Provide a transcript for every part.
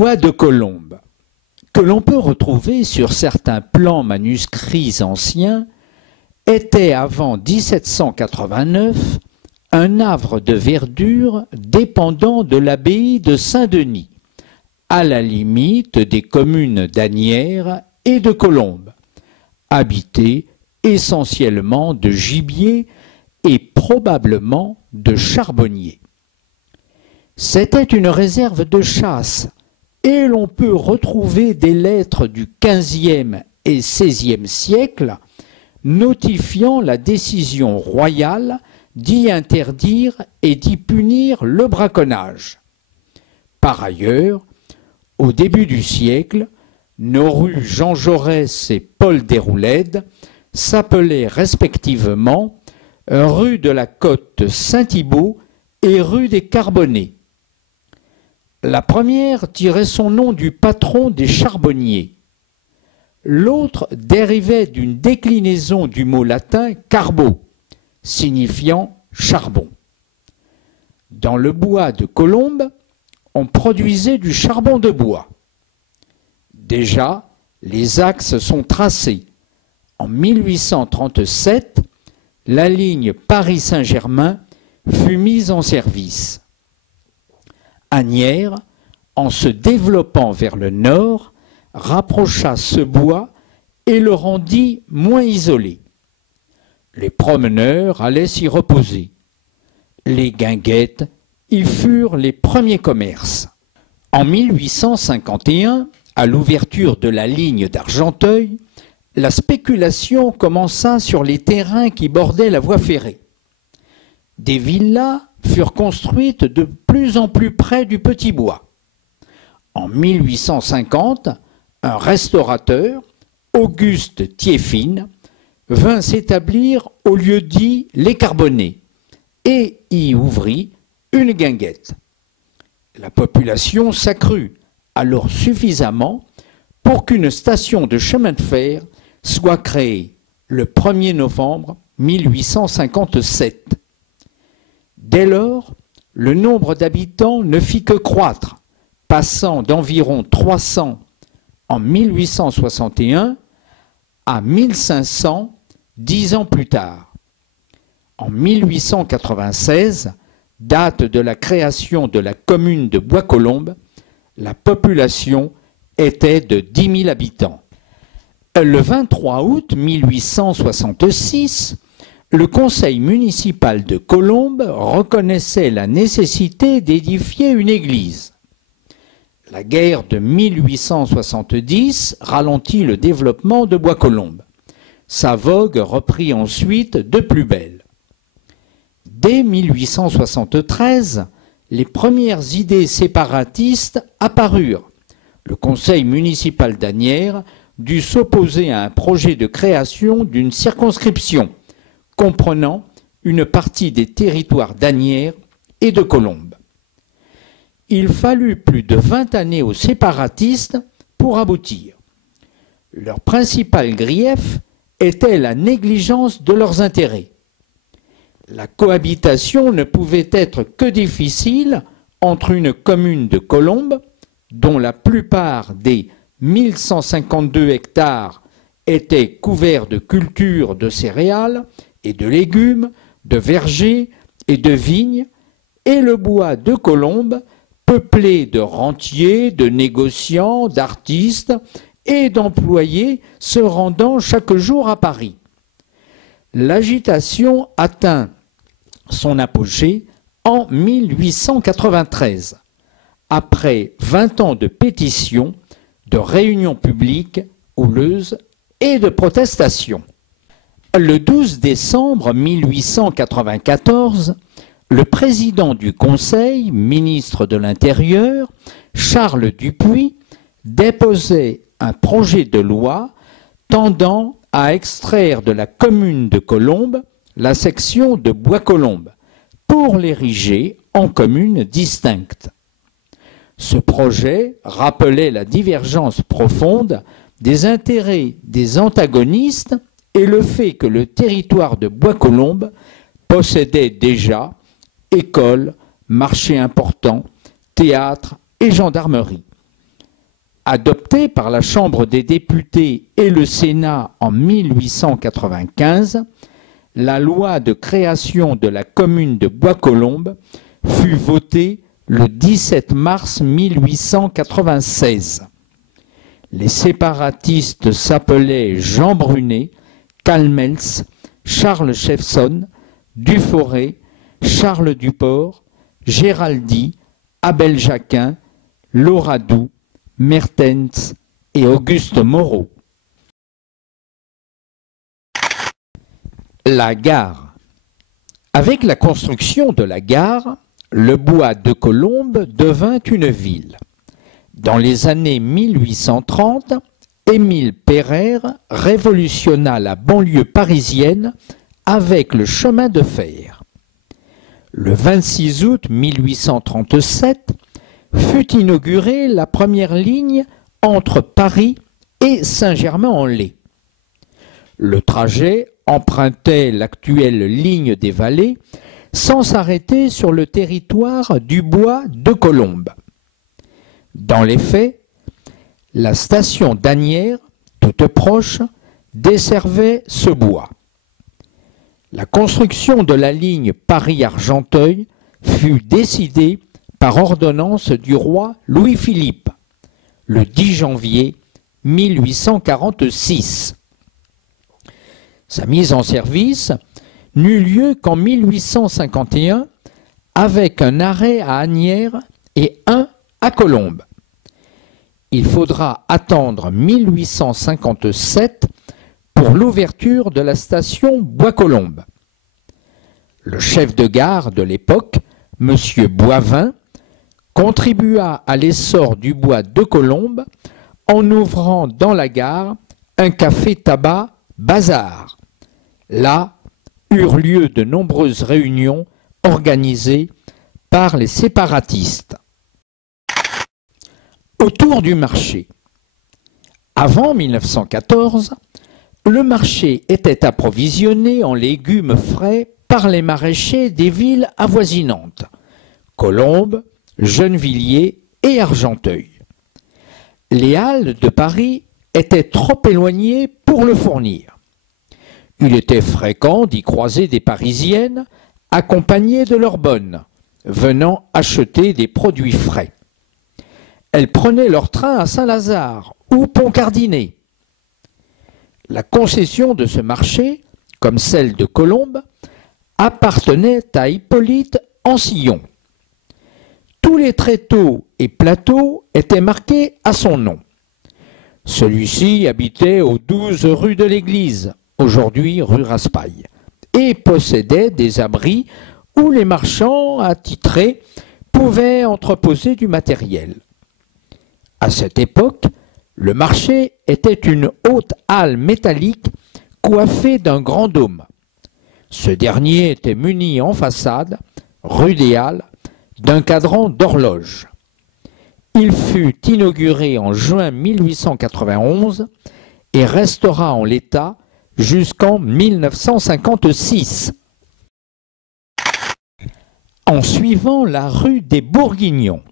Bois de Colombes, que l'on peut retrouver sur certains plans manuscrits anciens, était avant 1789 un havre de verdure dépendant de l'abbaye de Saint-Denis, à la limite des communes d'Asnières et de Colombes, habité essentiellement de gibier et probablement de charbonniers. C'était une réserve de chasse, et l'on peut retrouver des lettres du XVe et XVIe siècle notifiant la décision royale d'y interdire et d'y punir le braconnage. Par ailleurs, au début du siècle, nos rues Jean Jaurès et Paul Déroulède s'appelaient respectivement rue de la Côte Saint-Thibault et rue des Carbonnés. La première tirait son nom du patron des charbonniers. L'autre dérivait d'une déclinaison du mot latin carbo, signifiant charbon. Dans le bois de Colombes, on produisait du charbon de bois. Déjà, les axes sont tracés. En 1837, la ligne Paris-Saint-Germain fut mise en service. Asnières, en se développant vers le nord, rapprocha ce bois et le rendit moins isolé. Les promeneurs allaient s'y reposer. Les guinguettes y furent les premiers commerces. En 1851, à l'ouverture de la ligne d'Argenteuil, la spéculation commença sur les terrains qui bordaient la voie ferrée. Des villas furent construites de plus en plus près du petit bois. En 1850, un restaurateur, Auguste Thiéphine, vint s'établir au lieu dit Les Carbonnés et y ouvrit une guinguette. La population s'accrut alors suffisamment pour qu'une station de chemin de fer soit créée le 1er novembre 1857. Dès lors, le nombre d'habitants ne fit que croître, passant d'environ 300 en 1861 à 1500 10 ans plus tard. En 1896, date de la création de la commune de Bois-Colombes, la population était de 10 000 habitants. Le 23 août 1866, le conseil municipal de Colombes reconnaissait la nécessité d'édifier une église. La guerre de 1870 ralentit le développement de Bois-Colombes. Sa vogue reprit ensuite de plus belle. Dès 1873, les premières idées séparatistes apparurent. Le conseil municipal d'Asnières dut s'opposer à un projet de création d'une circonscription comprenant une partie des territoires d'Asnières et de Colombes. Il fallut plus de 20 années aux séparatistes pour aboutir. Leur principal grief était la négligence de leurs intérêts. La cohabitation ne pouvait être que difficile entre une commune de Colombes, dont la plupart des 1152 hectares étaient couverts de cultures de céréales et de légumes, de vergers et de vignes, et le bois de Colombes, peuplé de rentiers, de négociants, d'artistes et d'employés se rendant chaque jour à Paris. L'agitation atteint son apogée en 1893, après 20 ans de pétitions, de réunions publiques houleuses et de protestations. Le 12 décembre 1894, le président du Conseil, ministre de l'Intérieur, Charles Dupuy, déposait un projet de loi tendant à extraire de la commune de Colombes la section de Bois-Colombes pour l'ériger en commune distincte. Ce projet rappelait la divergence profonde des intérêts des antagonistes et le fait que le territoire de Bois-Colombes possédait déjà écoles, marchés importants, théâtres et gendarmerie. Adopté par la Chambre des députés et le Sénat en 1895, la loi de création de la commune de Bois-Colombes fut votée le 17 mars 1896. Les séparatistes s'appelaient Jean Brunet, Calmels, Charles Chefson, Duforest, Charles Duport, Géraldi, Abel Jacquin, Lauradou, Mertens et Auguste Moreau. La gare. Avec la construction de la gare, le bois de Colombes devint une ville. Dans les années 1830, Émile Pereire révolutionna la banlieue parisienne avec le chemin de fer. Le 26 août 1837 fut inaugurée la première ligne entre Paris et Saint-Germain-en-Laye. Le trajet empruntait l'actuelle ligne des Vallées sans s'arrêter sur le territoire du bois de Colombes. Dans les faits, la station d'Asnières, toute proche, desservait ce bois. La construction de la ligne Paris-Argenteuil fut décidée par ordonnance du roi Louis-Philippe, le 10 janvier 1846. Sa mise en service n'eut lieu qu'en 1851 avec un arrêt à Asnières et un à Colombes. Il faudra attendre 1857 pour l'ouverture de la station Bois-Colombes. Le chef de gare de l'époque, M. Boivin, contribua à l'essor du bois de Colombes en ouvrant dans la gare un café-tabac Bazar. Là eurent lieu de nombreuses réunions organisées par les séparatistes. Autour du marché. Avant 1914, le marché était approvisionné en légumes frais par les maraîchers des villes avoisinantes, Colombes, Gennevilliers et Argenteuil. Les halles de Paris étaient trop éloignées pour le fournir. Il était fréquent d'y croiser des Parisiennes accompagnées de leurs bonnes, venant acheter des produits frais. Elles prenaient leur train à Saint-Lazare ou Pont-Cardinet. La concession de ce marché, comme celle de Colombes, appartenait à Hippolyte Ancillon. Tous les tréteaux et plateaux étaient marqués à son nom. Celui-ci habitait aux 12 rue de l'Église, aujourd'hui rue Raspail, et possédait des abris où les marchands attitrés pouvaient entreposer du matériel. À cette époque, le marché était une haute halle métallique coiffée d'un grand dôme. Ce dernier était muni en façade, rue des Halles, d'un cadran d'horloge. Il fut inauguré en juin 1891 et restera en l'état jusqu'en 1956. En suivant la rue des Bourguignons.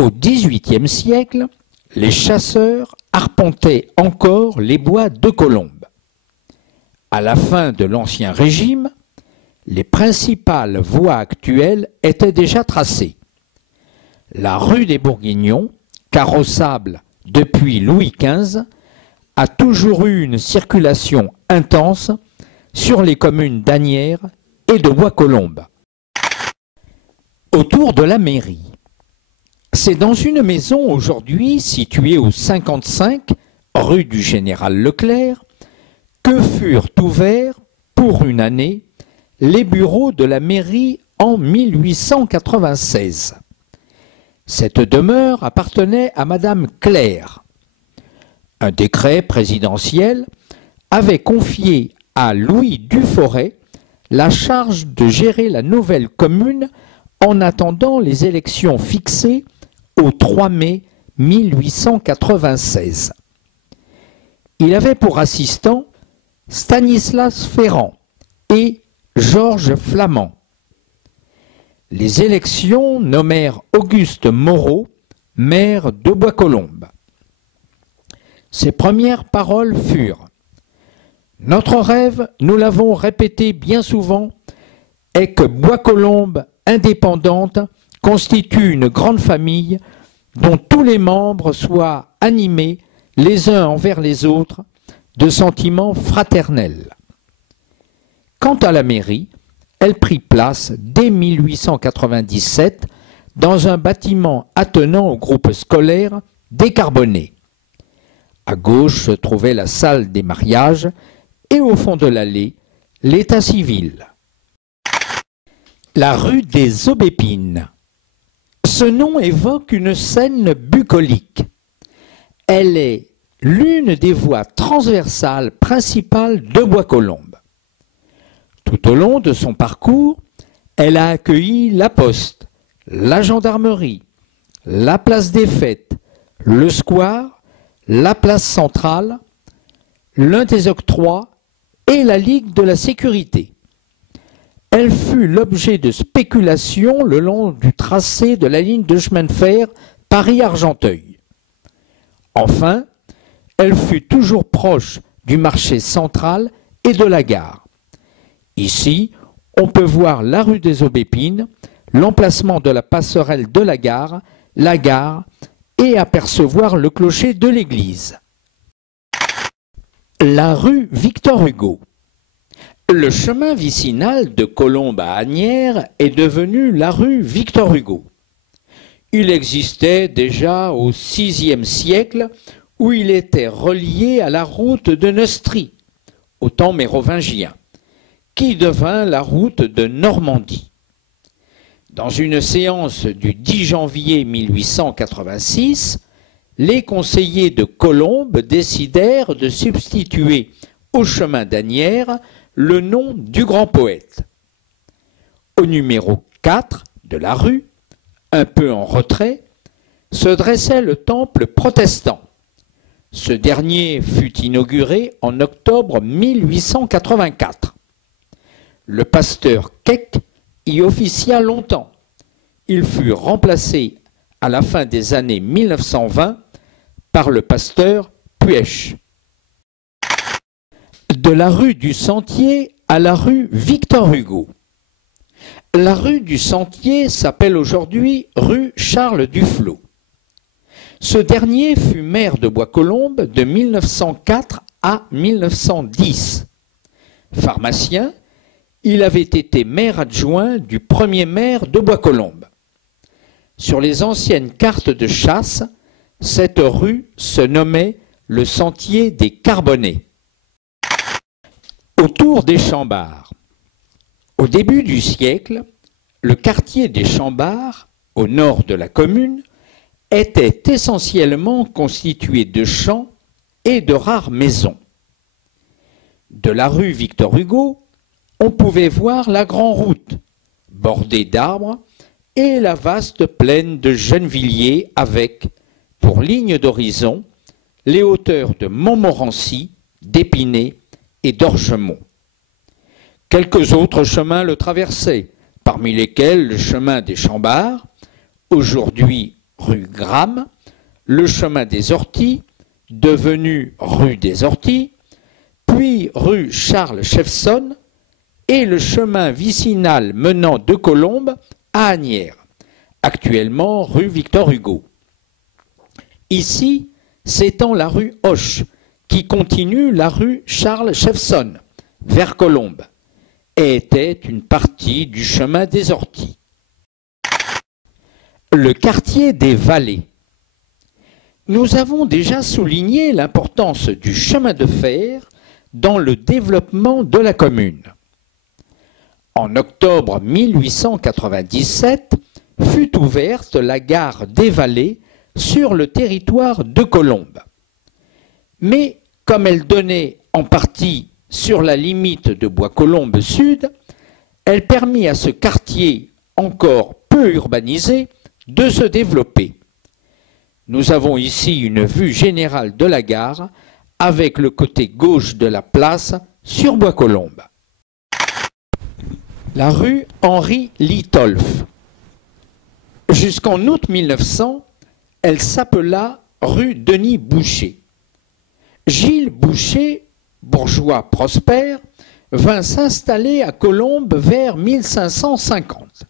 Au XVIIIe siècle, les chasseurs arpentaient encore les bois de Colombes. À la fin de l'Ancien Régime, les principales voies actuelles étaient déjà tracées. La rue des Bourguignons, carrossable depuis Louis XV, a toujours eu une circulation intense sur les communes d'Asnières et de Bois-Colombes. Autour de la mairie. C'est dans une maison aujourd'hui située au 55 rue du Général Leclerc que furent ouverts pour une année les bureaux de la mairie en 1896. Cette demeure appartenait à Madame Claire. Un décret présidentiel avait confié à Louis Duforest la charge de gérer la nouvelle commune en attendant les élections fixées au 3 mai 1896. Il avait pour assistants Stanislas Ferrand et Georges Flamand. Les élections nommèrent Auguste Moreau maire de Bois-Colombes. Ses premières paroles furent « Notre rêve, nous l'avons répété bien souvent, est que Bois-Colombes indépendante constitue une grande famille dont tous les membres soient animés les uns envers les autres de sentiments fraternels. » Quant à la mairie, elle prit place dès 1897 dans un bâtiment attenant au groupe scolaire décarboné. À gauche se trouvait la salle des mariages et au fond de l'allée, l'état civil. La rue des Aubépines. Ce nom évoque une scène bucolique. Elle est l'une des voies transversales principales de Bois-Colombes. Tout au long de son parcours, elle a accueilli la poste, la gendarmerie, la place des fêtes, le square, la place centrale, l'un des octrois et la Ligue de la sécurité. Elle fut l'objet de spéculations le long du tracé de la ligne de chemin de fer Paris-Argenteuil. Enfin, elle fut toujours proche du marché central et de la gare. Ici, on peut voir la rue des Aubépines, l'emplacement de la passerelle de la gare et apercevoir le clocher de l'église. La rue Victor-Hugo. Le chemin vicinal de Colombes à Asnières est devenu la rue Victor-Hugo. Il existait déjà au VIe siècle où il était relié à la route de Neustrie, au temps mérovingien, qui devint la route de Normandie. Dans une séance du 10 janvier 1886, les conseillers de Colombes décidèrent de substituer au chemin d'Asnières le nom du grand poète. Au numéro 4 de la rue, un peu en retrait, se dressait le temple protestant. Ce dernier fut inauguré en octobre 1884. Le pasteur Keck y officia longtemps. Il fut remplacé à la fin des années 1920 par le pasteur Puech. De la rue du Sentier à la rue Victor-Hugo. La rue du Sentier s'appelle aujourd'hui rue Charles Duflot. Ce dernier fut maire de Bois-Colombes de 1904 à 1910. Pharmacien, il avait été maire adjoint du premier maire de Bois-Colombes. Sur les anciennes cartes de chasse, cette rue se nommait le Sentier des Carbonés. Autour des Chambards. Au début du siècle, le quartier des Chambards, au nord de la commune, était essentiellement constitué de champs et de rares maisons. De la rue Victor-Hugo, on pouvait voir la grande route, bordée d'arbres, et la vaste plaine de Gennevilliers avec, pour ligne d'horizon, les hauteurs de Montmorency, d'Épinay et d'Orgemont. Quelques autres chemins le traversaient, parmi lesquels le chemin des Chambards, aujourd'hui rue Gramme, le chemin des Orties, devenu rue des Orties, puis rue Charles Chefson, et le chemin vicinal menant de Colombes à Asnières, actuellement rue Victor-Hugo. Ici s'étend la rue Hoche, qui continue la rue Charles Chefson, vers Colombes, et était une partie du chemin des Orties. Le quartier des Vallées. Nous avons déjà souligné l'importance du chemin de fer dans le développement de la commune. En octobre 1897 fut ouverte la gare des Vallées sur le territoire de Colombes. mais comme elle donnait en partie sur la limite de Bois-Colombes Sud, elle permit à ce quartier encore peu urbanisé de se développer. Nous avons ici une vue générale de la gare avec le côté gauche de la place sur Bois-Colombes. La rue Henri Litolff. Jusqu'en août 1900, elle s'appela rue Denis Boucher. Gilles Boucher, bourgeois prospère, vint s'installer à Colombes vers 1550.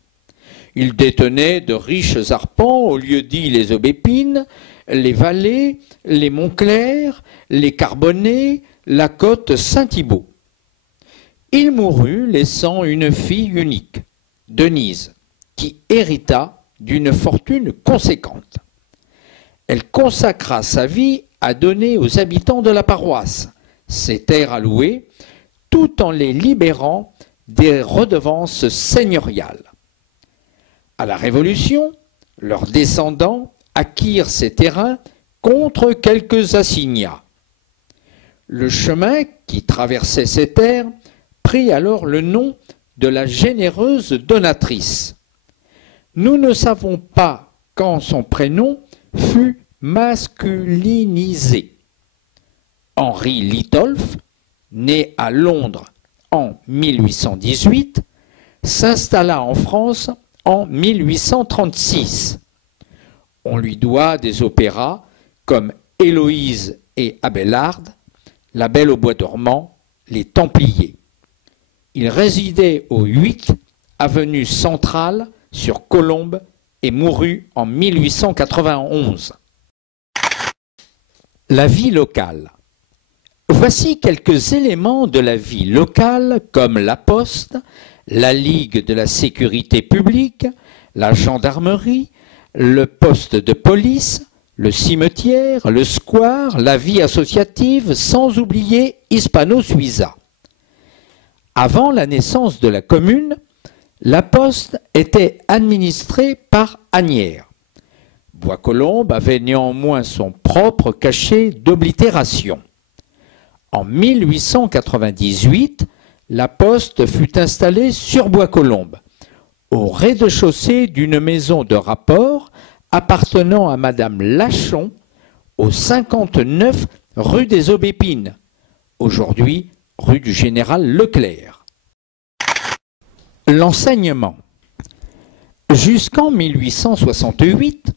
Il détenait de riches arpents au lieu-dit les Aubépines, les Vallées, les Montclair, les Carbonnés, la côte Saint-Thibault. Il mourut laissant une fille unique, Denise, qui hérita d'une fortune conséquente. Elle consacra sa vie à donner aux habitants de la paroisse ses terres à louer, tout en les libérant des redevances seigneuriales. À la Révolution, leurs descendants acquirent ces terrains contre quelques assignats. Le chemin qui traversait ces terres prit alors le nom de la généreuse donatrice. Nous ne savons pas quand son prénom fut masculinisé. Henri Litolff, né à Londres en 1818, s'installa en France en 1836. On lui doit des opéras comme Héloïse et Abélard, La Belle au bois dormant, Les Templiers. Il résidait au 8 avenue Centrale sur Colombes et mourut en 1891. La vie locale. Voici quelques éléments de la vie locale comme la Poste, la Ligue de la sécurité publique, la gendarmerie, le poste de police, le cimetière, le square, la vie associative, sans oublier Hispano-Suiza. Avant la naissance de la commune, la Poste était administrée par Asnières. Bois-Colombes avait néanmoins son propre cachet d'oblitération. En 1898, la Poste fut installée sur Bois-Colombes, au rez-de-chaussée d'une maison de rapport appartenant à Madame Lachon, au 59 rue des Aubépines, aujourd'hui rue du Général Leclerc. L'enseignement. Jusqu'en 1868,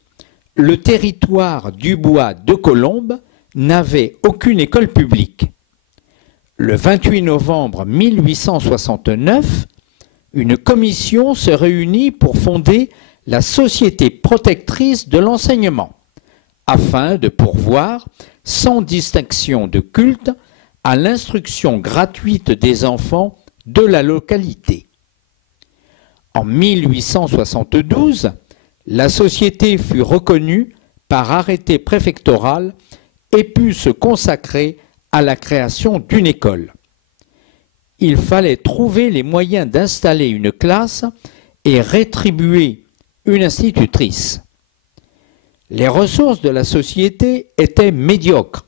le territoire du bois de Colombes n'avait aucune école publique. Le 28 novembre 1869, une commission se réunit pour fonder la Société protectrice de l'enseignement, afin de pourvoir, sans distinction de culte, à l'instruction gratuite des enfants de la localité. En 1872, la société fut reconnue par arrêté préfectoral et put se consacrer à la création d'une école. Il fallait trouver les moyens d'installer une classe et rétribuer une institutrice. Les ressources de la société étaient médiocres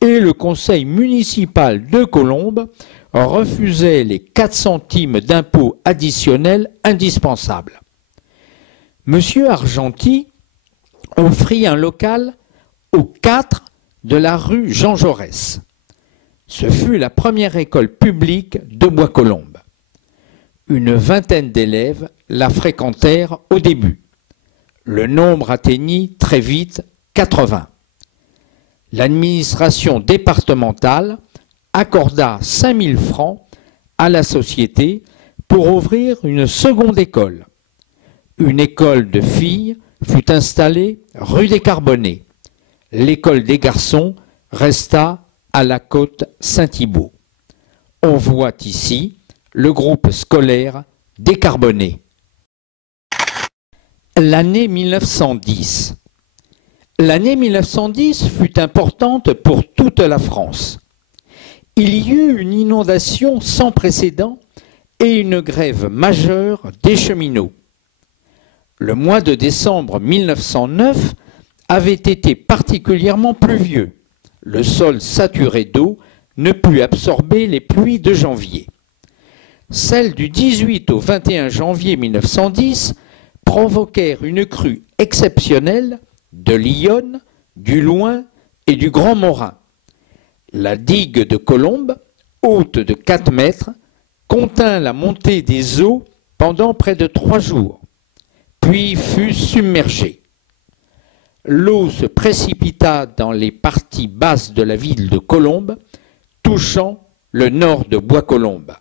et le conseil municipal de Colombes refusait les 4 centimes d'impôt additionnel indispensables. Monsieur Argenty offrit un local au 4 de la rue Jean Jaurès. Ce fut la première école publique de Bois-Colombes. Une vingtaine d'élèves la fréquentèrent au début. Le nombre atteignit très vite 80. L'administration départementale accorda 5 000 francs à la société pour ouvrir une seconde école. Une école de filles fut installée rue des Carbonnés. L'école des garçons resta à la côte Saint-Thibault. On voit ici le groupe scolaire des Carbonnés. L'année 1910. L'année 1910 fut importante pour toute la France. Il y eut une inondation sans précédent et une grève majeure des cheminots. Le mois de décembre 1909 avait été particulièrement pluvieux, Le sol saturé d'eau ne put absorber les pluies de janvier. Celles du 18 au 21 janvier 1910 provoquèrent une crue exceptionnelle de l'Yonne, du Loing et du Grand Morin. La digue de Colombes, haute de 4 mètres, contint la montée des eaux pendant près de 3 jours, puis fut submergée. L'eau se précipita dans les parties basses de la ville de Colombes, touchant le nord de Bois-Colombes.